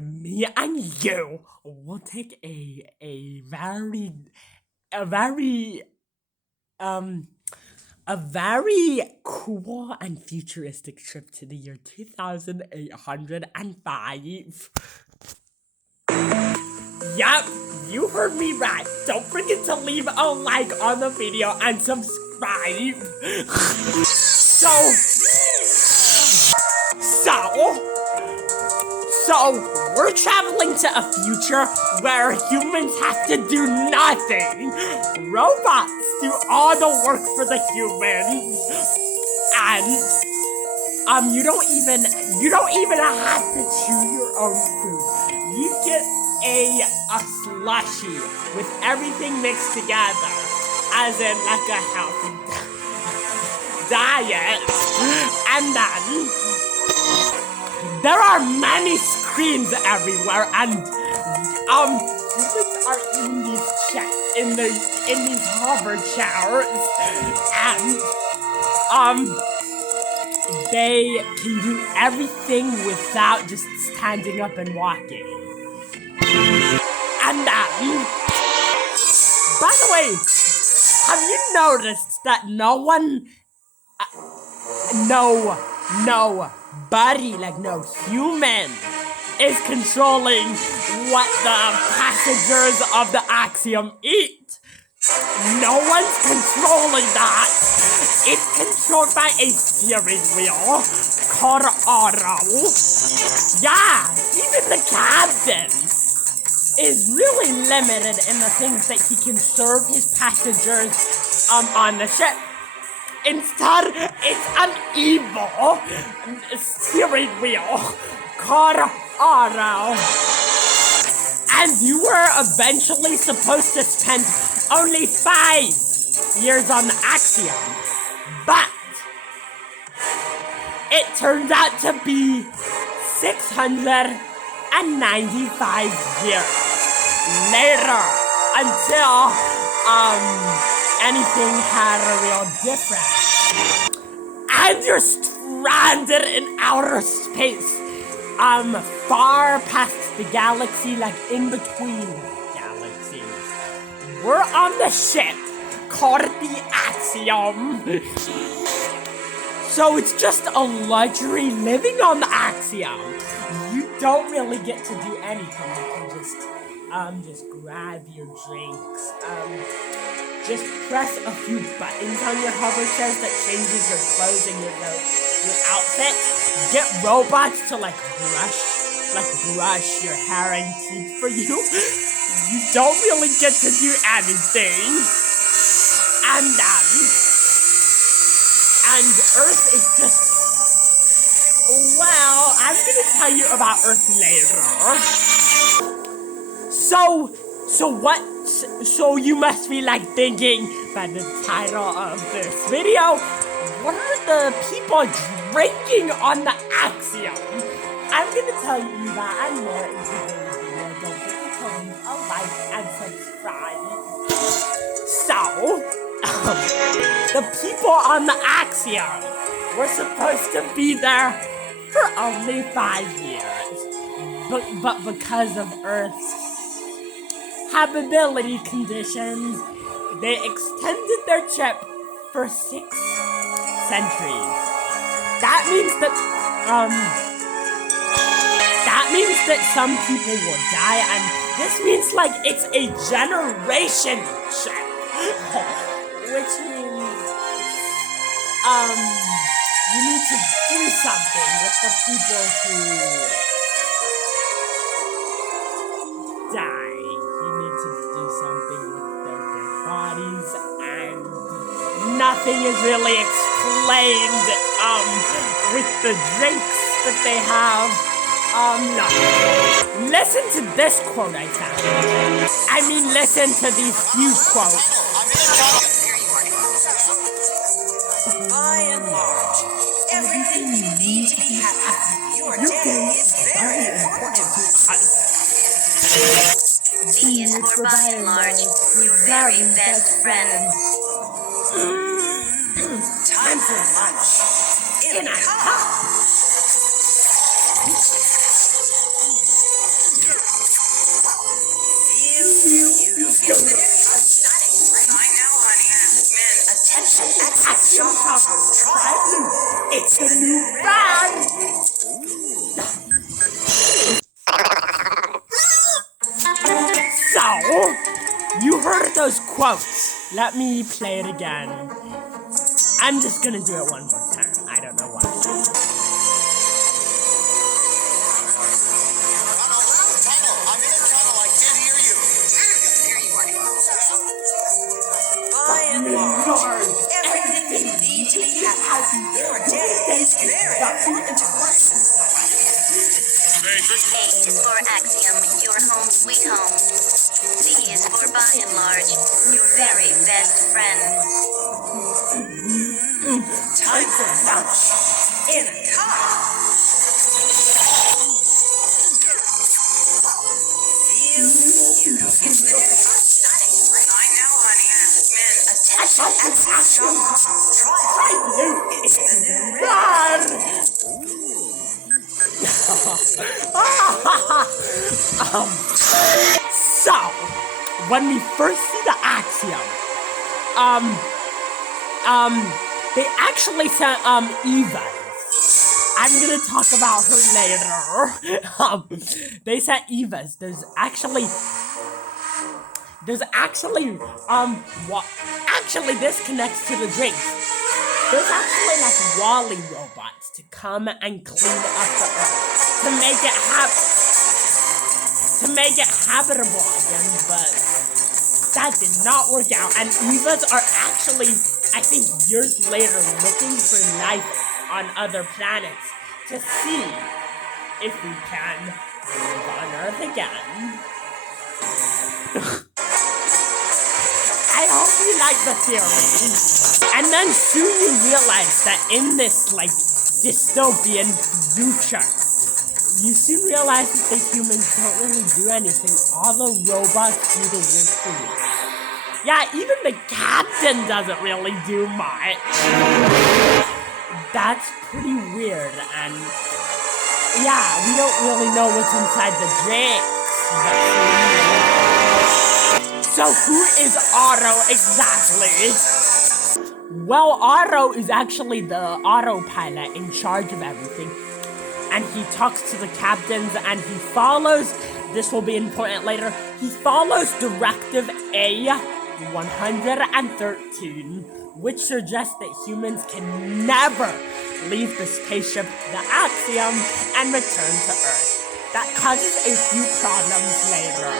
me and you will take very um a very cool and futuristic trip to the year 2805. Yep, you heard me right. Don't forget to leave a like on the video and subscribe. So we're traveling to a future where humans have to do nothing. Robots do all the work for the humans. And you don't even have to chew your own food. You get a slushy with everything mixed together, as in like a healthy diet. And then there are many screens everywhere, and humans are in these hover chairs, and they can do everything without just standing up and walking. And by the way, have you noticed that no human is controlling what the passengers of the Axiom eat? No one's controlling that. It's controlled by a steering wheel called Auto. Yeah, even the captain is really limited in the things that he can serve his passengers on the ship. Instead, it's an evil steering wheel called Auto. And you were eventually supposed to spend only 5 years on the Axiom, but it turned out to be 695 years later until anything had a real difference. And you're stranded in outer space, far past the galaxy, like in between galaxies. We're on the ship called the Axiom. So it's just a luxury living on the Axiom. You don't really get to do anything. You can just grab your drinks. Just press a few buttons on your hover chairs that changes your clothes and your outfit. Get robots to brush your hair and teeth for you. You don't really get to do anything. And Earth is just, well, I'm gonna tell you about Earth later. So you must be thinking by the title of this video, what are the people drinking on the Axiom? I'm gonna tell you that and more in today's video. Don't forget to leave a like and subscribe. So, the people on the Axiom were supposed to be there for only 5 years. But because of Earth's habitability conditions, they extended their trip for 6 centuries. That means that some people will die, and this means it's a generation trip. Which means you need to do something with the people who die. You need to do something with their dead bodies, and nothing is really explained with the drinks that they have. No. Listen to this quote I found. I mean, listen to these few quotes. By and large, everything you need to be happy, your day is very important to us. These were by and large your very best friends. Time for lunch in a cup. Attention, Axiom shoppers, try blue. It's the new brand! So, you heard those quotes. Let me play it again. I'm just gonna do it one more time. I don't know why. I'm in a tunnel. I can't hear you. There you are. By and large, everything you need to be happy. Your day is very important to us. A is for Axiom, your home sweet home. B is for by and large, your very best friend. Time for lunch in a car. Feel beautiful. Stunning. I know, honey. Men, attention, Axiom shoppers, try blue. It's the new brand. So, when we first see the Axiom, they actually sent, Eva. I'm gonna talk about her later. They sent Evas. There's actually, actually, this connects to the drinks. There's actually, like, Wally robots to come and clean up the earth, to make it habitable again, but that did not work out. And Evas are actually, I think, years later looking for life on other planets to see if we can live on Earth again. I hope you like the theory. And then soon you realize that in this, like, dystopian future, you soon realize that the humans don't really do anything. All the robots do the work for you. Yeah, even the captain doesn't really do much. That's pretty weird, and yeah, we don't really know what's inside the drinks. So who is Otto exactly? Well, Otto is actually the autopilot in charge of everything. And he talks to the captains and he follows, this will be important later, he follows Directive A-113, which suggests that humans can never leave the spaceship, the Axiom, and return to Earth. That causes a few problems later.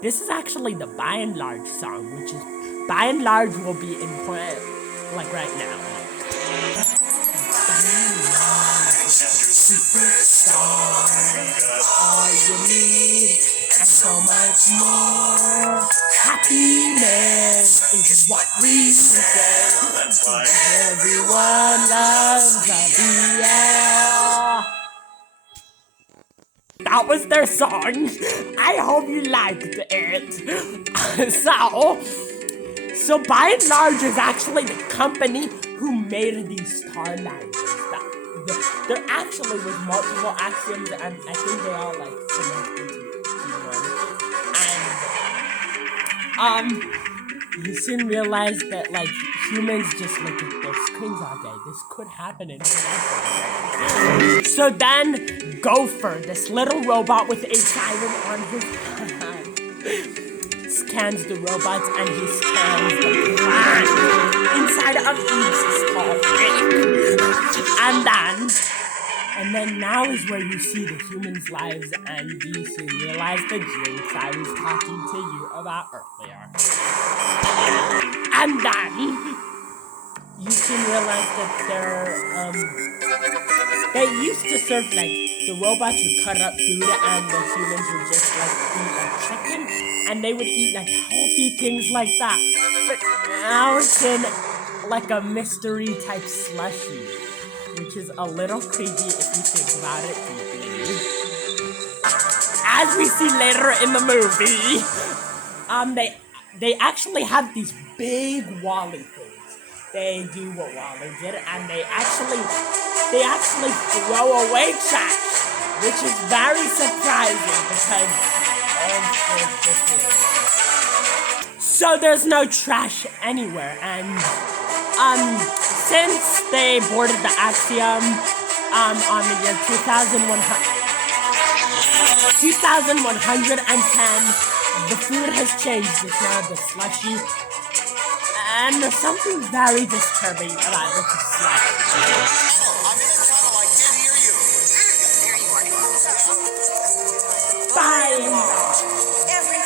This is actually the By and Large song, which is, By and Large will be important, like right now. Superstar, all you need, and so much more. Happiness is what we say. Everyone loves a BL. That was their song. I hope you liked it. So By and Large is actually the company who made these Starliners. They're actually with multiple axioms, and I think they all like connected to one. And you soon realize that like humans just look at their screens all day. This could happen in real life. So then Gopher, this little robot with a siren on his hand, scans the robots and he scans the plant inside of Eve's skull. And then now is where you see the humans' lives and you soon realize the drinks I was talking to you about earlier. And then you soon realize that they used to serve like the robots would cut up food and the humans would just like eat like chicken and they would eat like healthy things like that. But now it's in like a mystery type slushy, which is a little creepy if you think about it deeply. As we see later in the movie, they actually have these big Wally things. They do what Wally did, and they actually throw away trash, which is very surprising because so there's no trash anywhere, and since they boarded the Axiom, on the year 2110, the food has changed. It's now the slushy. And there's something very disturbing about this slushy. I'm in a tunnel. I can't hear you. There you are. Fine.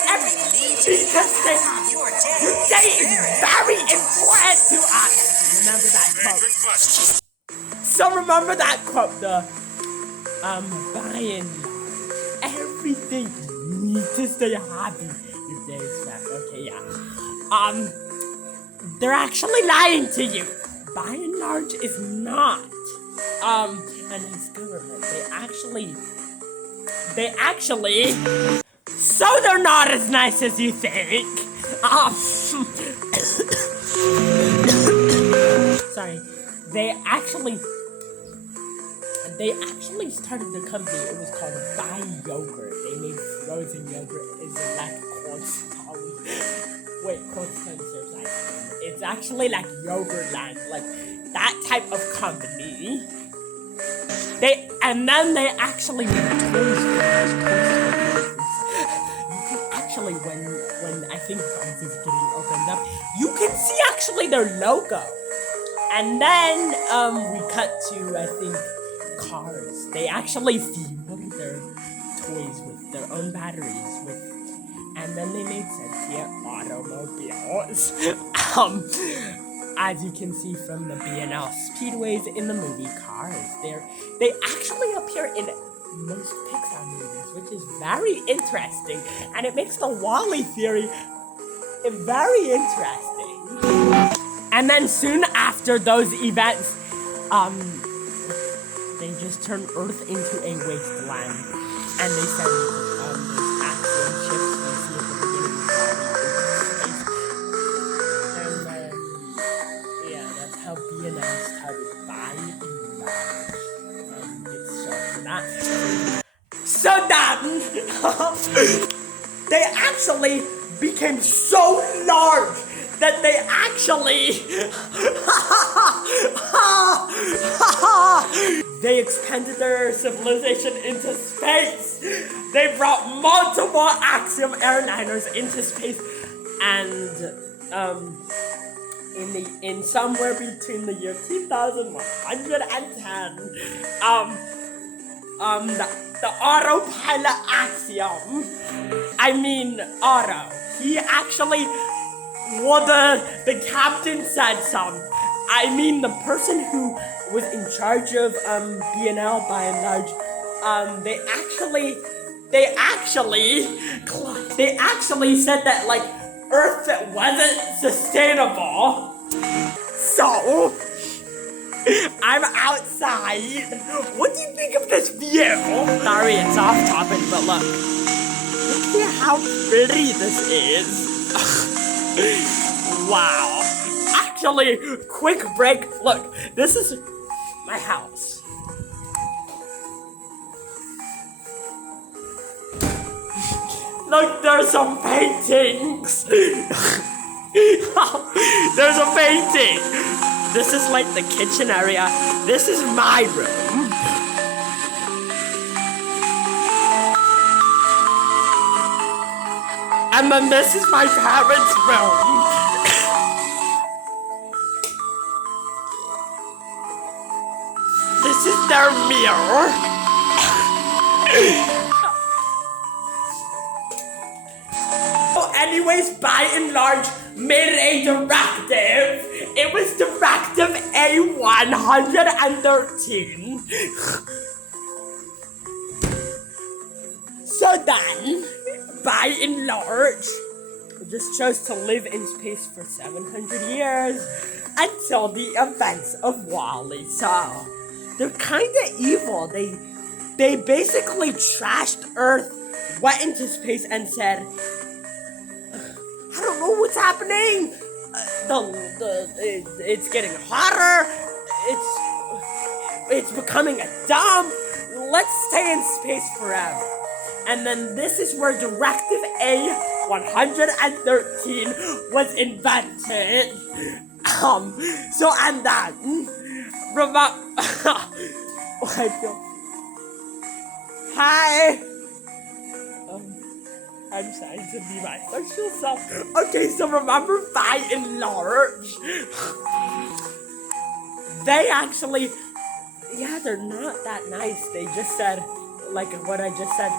Everything Because your your day is very important to us. Remember that quote. So remember that quote, by and large, everything you need to stay happy. Your day is back. Okay, yeah. They're actually lying to you. By and large is not. And his government, they actually, so they're not as nice as you think. Sorry. They actually started the company. It was called Buy Yogurt. They made frozen yogurt. Is it like Constance's ice cream? It's actually like Yogurtland, like that type of company. And then they actually made toys for those You can actually, when I think Buns is getting opened up, you can see actually their logo. And then we cut to, I think, cars. They actually fueled their toys with their own batteries and then they made sentient automobiles. As you can see from the B&L Speedways in the movie Cars. They actually appear in most Pixar movies, which is very interesting, and it makes the WALL-E theory very interesting. And then soon after those events, they just turned Earth into a wasteland, and they send those Axiom ships we see at the beginning of the movie into space. And then, yeah, that's how B&M started By and Large. It's short for that. So then, they actually became so large that they actually they expanded their civilization into space. They brought multiple Axiom airliners into space, and in somewhere between the year 2110, the autopilot Axiom, Otto, he actually, well, the captain said some. The person who was in charge of B&L By and Large, they actually said that like Earth wasn't sustainable. So I'm outside. What do you think of this view? Sorry, it's off topic, but look at how pretty this is. Wow. Actually, quick break. Look, this is my house. Look, there's some paintings. There's a painting. This is like the kitchen area. This is my room. And then this is my parents' room. This is their mirror. So anyways, By and Large made a directive. It was Directive A113. So then, By and Large just chose to live in space for 700 years until the events of WALL-E. So they're kind of evil. They basically trashed Earth, went into space, and said, I don't know what's happening. It's getting hotter. It's becoming a dump. Let's stay in space forever. And then this is where Directive A113 was invented. So and that. Remember. I feel. Hi. I'm trying to be my social self. Okay, so remember by and large, they actually, yeah, they're not that nice. They just said, like what I just said.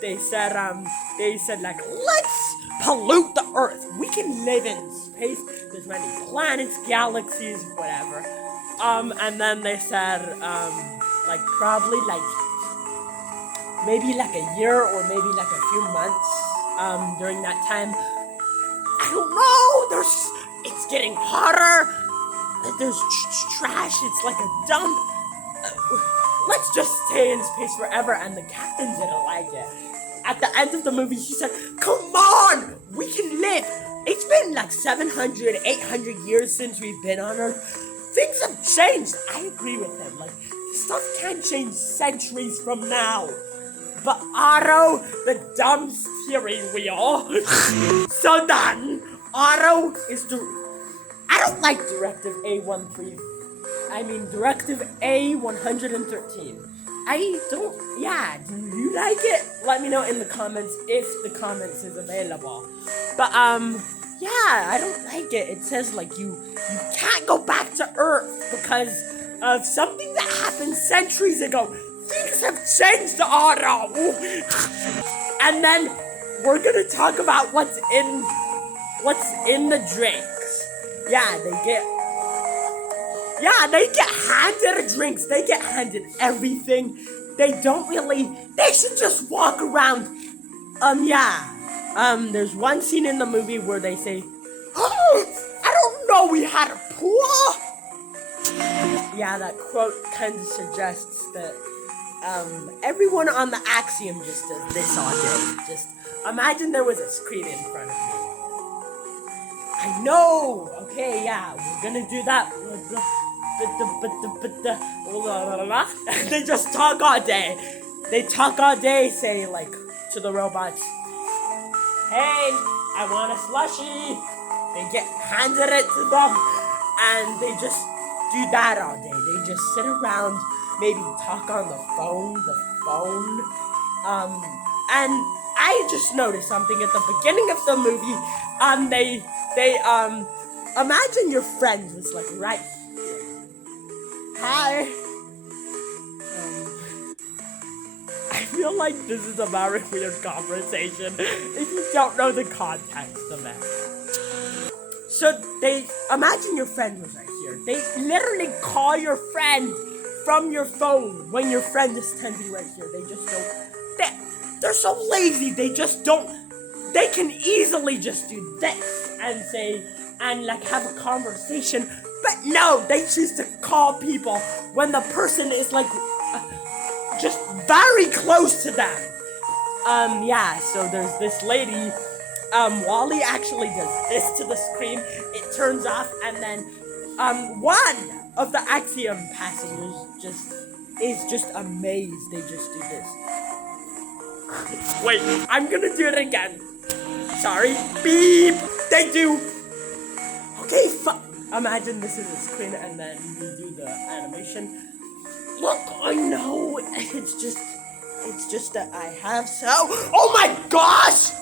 They said like, let's pollute the Earth. We can live in space. There's many planets, galaxies, whatever. And then they said, like probably like maybe like a year or maybe like a few months, during that time. I don't know. It's getting hotter. There's trash. It's like a dump. Let's just stay in space forever. And the captain didn't like it. At the end of the movie, he said, come on, we can live. It's been like 700, 800 years since we've been on Earth. Things have changed. I agree with him. Like, stuff can't change centuries from now. But Otto, the dumb steering wheel. So then, Otto is I don't like Directive A13. I mean, Directive A113. I don't, yeah, do you like it? Let me know in the comments if the comments is available. But, yeah, I don't like it. It says, like, you can't go back to Earth because of something that happened centuries ago. Things have changed, Otto. And then we're gonna talk about what's in the drinks. Yeah, they get handed drinks. They get handed everything. They should just walk around. There's one scene in the movie where they say, oh, I don't know we had a pool. Yeah, that quote kind of suggests that, everyone on the Axiom just does this all day. Just imagine there was a screen in front of me. I know. Okay, yeah, we're gonna do that. They just talk all day. They talk all day, say like to the robots, hey, I want a slushie. They get handed it to them, and they just do that all day. They just sit around, maybe talk on the phone. And I just noticed something at the beginning of the movie. They imagine your friend was like right here. Hi. I feel like this is a very weird conversation if you don't know the context of it. So they imagine your friend was right here. They literally call your friend from your phone when your friend is standing right here. They just don't. They're so lazy. They just don't. They can easily just do this and say and like have a conversation. But no, they choose to call people when the person is like just very close to them. So there's this lady. Wally actually does this to the screen. It turns off, and then one of the Axiom passengers is just amazed. They just do this. Wait, I'm gonna do it again. Sorry. Beep. They do. Okay, imagine this is a screen, and then we do the animation. Look, I know. It's just that I have so. Oh my gosh!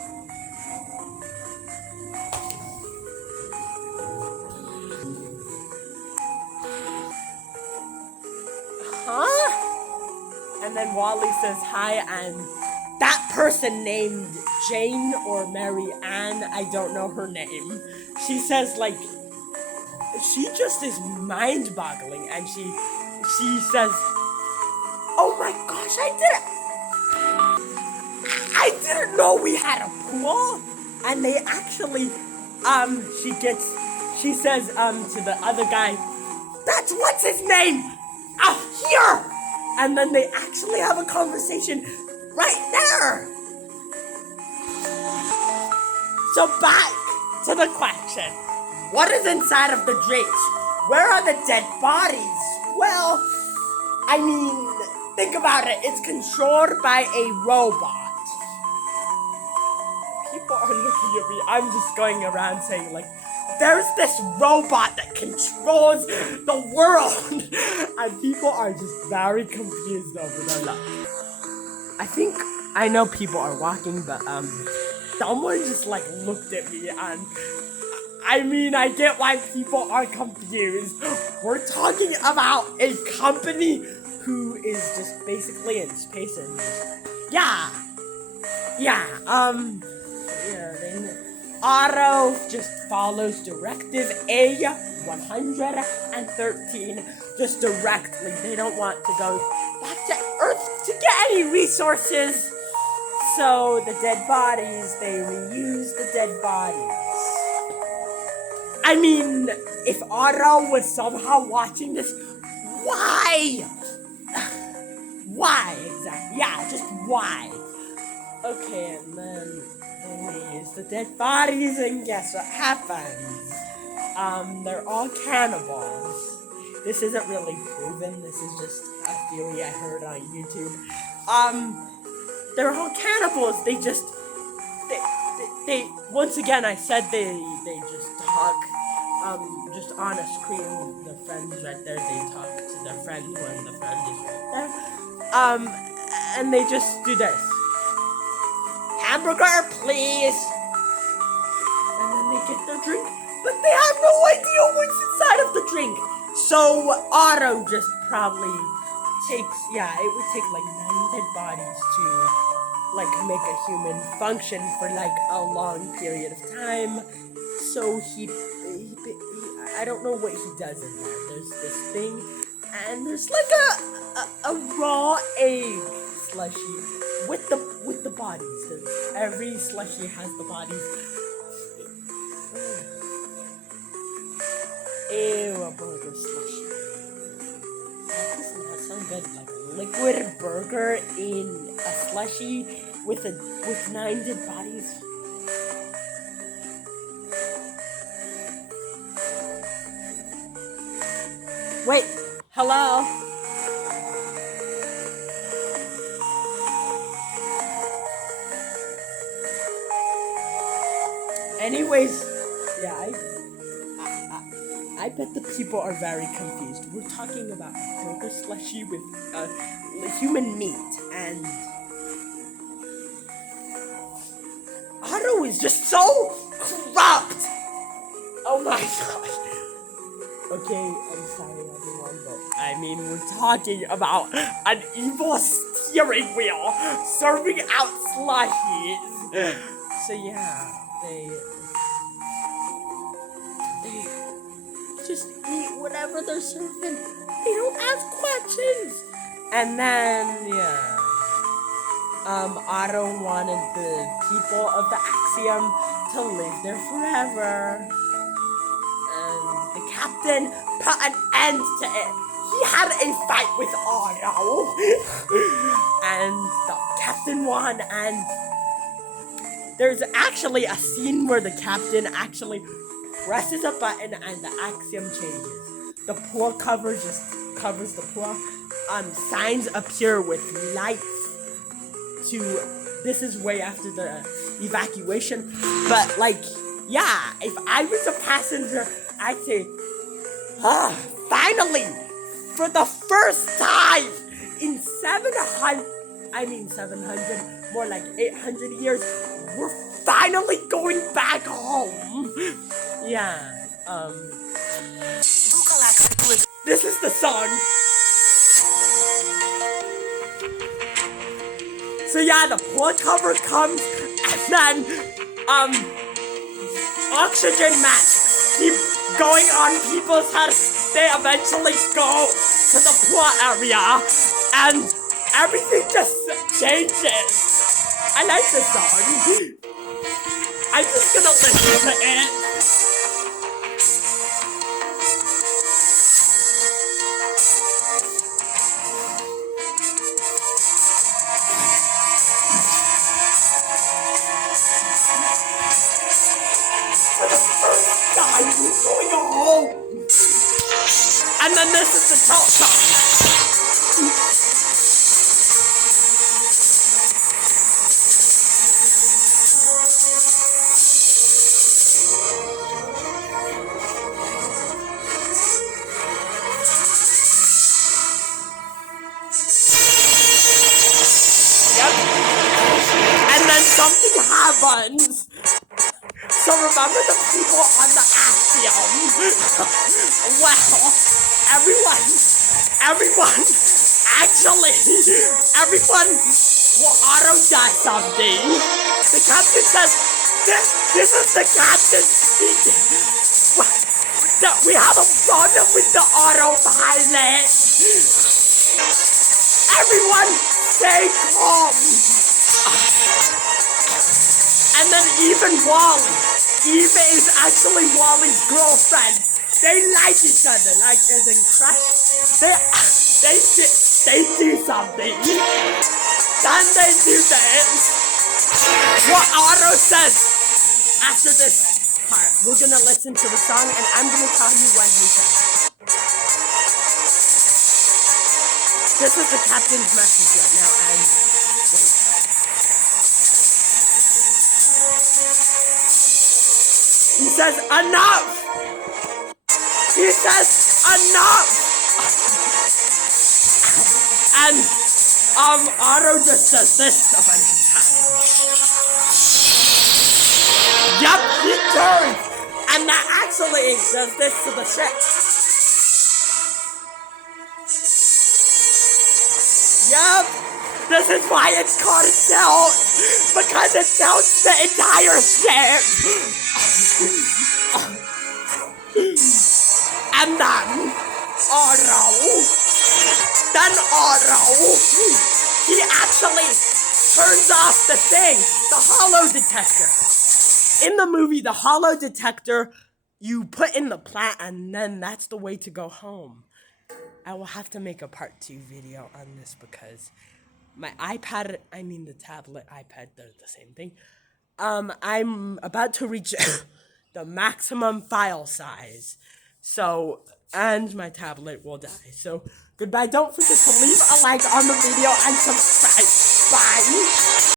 Huh? And then Wally says hi, and that person named Jane or Mary Ann, I don't know her name. She says like, she just is mind-boggling, and she says, oh my gosh, I didn't know we had a pool. And they actually, she says to the other guy, that's what's his name, here. And then they actually have a conversation right there. So back to the question. What is inside of the drinks? Where are the dead bodies? Well, I mean, think about it. It's controlled by a robot. People are looking at me. I'm just going around saying like, there's this robot that controls the world, and people are just very confused over that. I think I know people are walking, but someone just like looked at me, and I mean, I get why people are confused. We're talking about a company who is just basically in space and yeah, Otto just follows Directive A113 just directly. They don't want to go back to Earth to get any resources. So the dead bodies, they reuse the dead bodies. I mean, if Otto was somehow watching this, why? Why exactly? Yeah, just why? Okay, and then they use the dead bodies, and guess what happens? They're all cannibals. This isn't really proven. This is just a theory I heard on YouTube. They're all cannibals. They once again, I said they just talk. Just on a screen, the friends right there, they talk to their friend when the friend is right there. And they just do this. Hamburger, please. And then they get their drink, but they have no idea what's inside of the drink. So Otto just probably takes, it would take like 9 dead bodies to like make a human function for like a long period of time. So he I don't know what he does in there. There's this thing, and there's like a raw egg slushy with the bodies. Every slushy has the bodies. Ew, a burger slushy. That does not sound good. Like liquid burger in a slushy with 9 dead bodies. Wait, hello? Anyways, yeah, I bet the people are very confused. We're talking about burger slushy with human meat, and Otto is just so corrupt! Oh my gosh. Okay, I'm sorry everyone, but I mean, we're talking about an evil steering wheel serving out slushies. So yeah, they just eat whatever they're serving. They don't ask questions. And then, Otto wanted the people of the Axiom to live there forever. The captain put an end to it. He had a fight with Otto, and the captain won. And there's actually a scene where the captain actually presses a button and the Axiom changes. The pool cover just covers the pool. Signs appear with lights to. This is way after the evacuation, but like, yeah, if I was a passenger, I'd say, finally, for the first time in 700, more like 800 years, we're finally going back home. Yeah, this is the song. So yeah, the pool cover comes, and then, oxygen masks keep going on people's heads. They eventually go to the pool area, and everything just changes. I like this song. I'm just gonna listen to it. For the first time, we're going home. And then this is the tilt song. something happens. So remember the people on the Axiom. Well, everyone will auto-die something. The captain says, this is the captain speaking. We have a problem with the autopilot. Everyone stay calm. And then even Wally. Eva is actually Wally's girlfriend. They like each other, like as in crush. They do something. Then they do this. What Otto says after this part. We're gonna listen to the song and I'm gonna tell you when he says it. This is the captain's message right now, and wait. He says enough! He says enough! And Otto just says this a bunch of times. Yup, he turns! And that actually does this to the ship. Yup! This is why it's called a tilt! Because it tilts the entire ship! And then Otto, he actually turns off the thing, the hollow detector. In the movie, the hollow detector, you put in the plant and then that's the way to go home. I will have to make a part 2 video on this because my iPad, the tablet, iPad, they're the same thing. I'm about to reach the maximum file size. So, and my tablet will die. So, goodbye. Don't forget to leave a like on the video and subscribe. Bye.